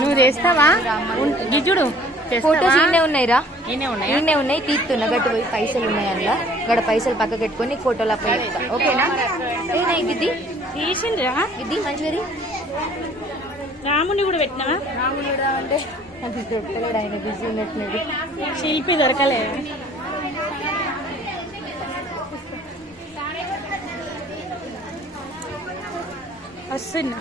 నువ్వు చేస్తావా? గిజుడు ఫోటోస్ ఈయనే ఉన్నాయి? రా ఈయనే ఉన్నాయి తీస్తున్నా. గట్టు పోయి పైసలు ఉన్నాయి అందులో. గడ పైసలు పక్క కట్టుకుని ఫోటోలు అప్పై ఓకేనా? ఇది తీసిండ్రా? ఇది మంచిది? రాముని కూడా పెట్టినా రాముని కూడా అంటే అది దొరకలేడు ఆయన బిజీ ఉన్నట్టు శిల్పి దొరకలేదు దొరకలే వస్తున్నా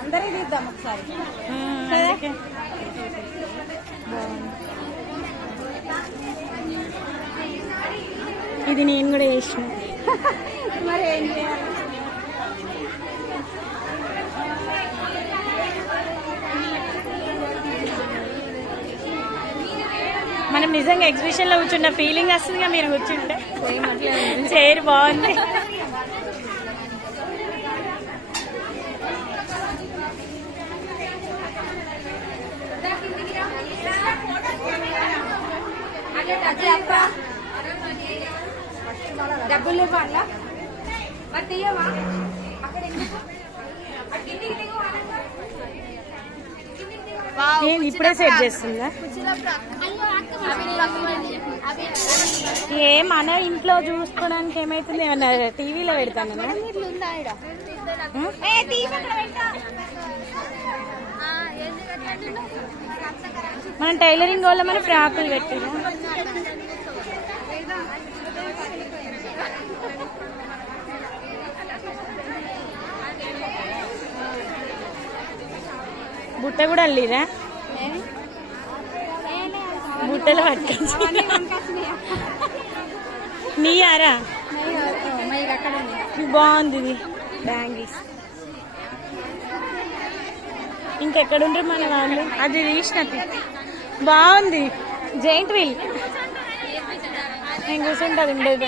అందరూ తీద్దాం ఒకసారి ఉమ్, అందుకే. ఇది నేను కూడా చేసిన మరి ఏం చేయాలి మనం నిజంగా ఎగ్జిబిషన్లో కూర్చున్న ఫీలింగ్ వస్తుందిగా మీరు కూర్చుంటే. చైర్ బాగుంది. డబ్బులు మరి తీయవా? అక్కడ అనంగా. నేను ఇప్పుడే సెట్ చేస్తుందా? ఏ మన ఇంట్లో చూసుకోవడానికి ఏమైతుంది? ఏమన్నా టీవీలో పెడతాను మనం టైలరింగ్ వల్ల మన ఫ్రాకులు పెట్టినా బుట్ట కూడా అల్లిరా? బుట్టలు పట్టుకొని నీయారా? బాగుంది బ్యాంగిల్స్. ఇంకెక్కడుండ్రు మన వాళ్ళు? అది తీసినట్టు బాగుంది. Giant wheel. నేను కూర్చుంటుంది ఉండేది